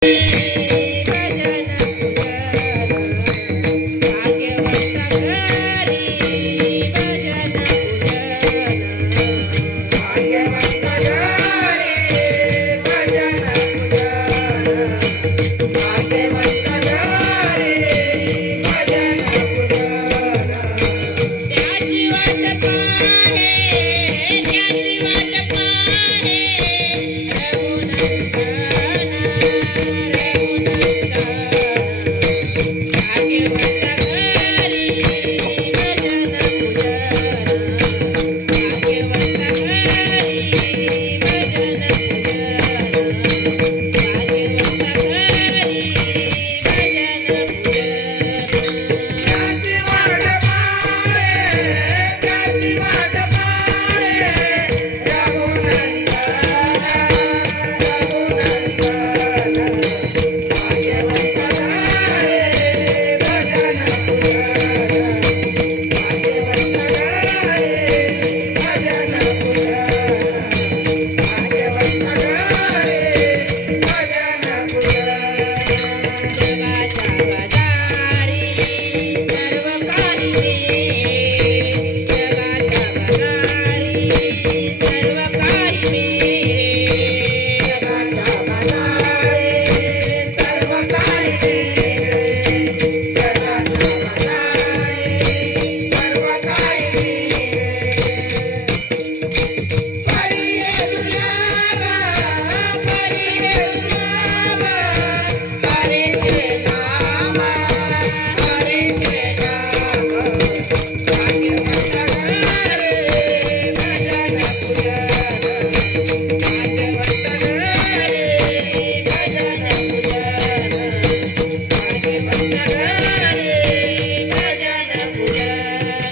Doce mugi gaye,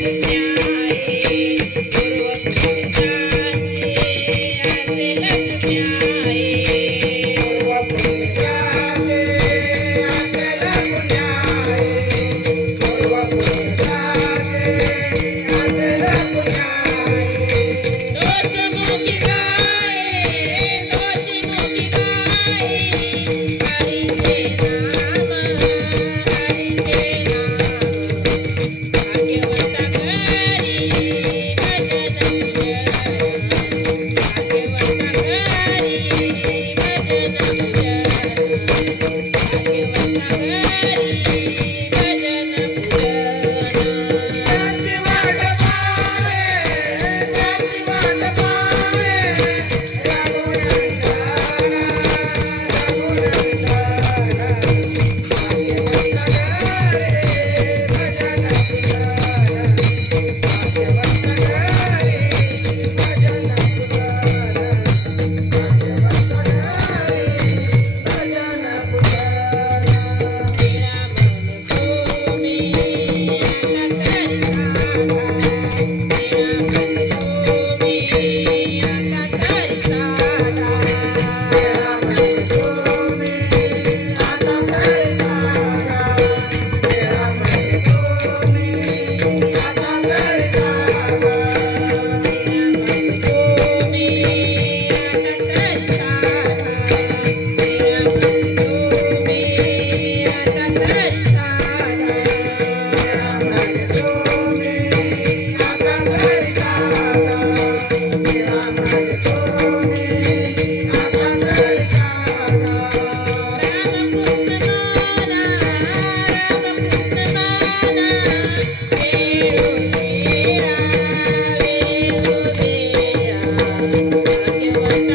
doce mugi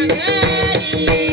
Maria.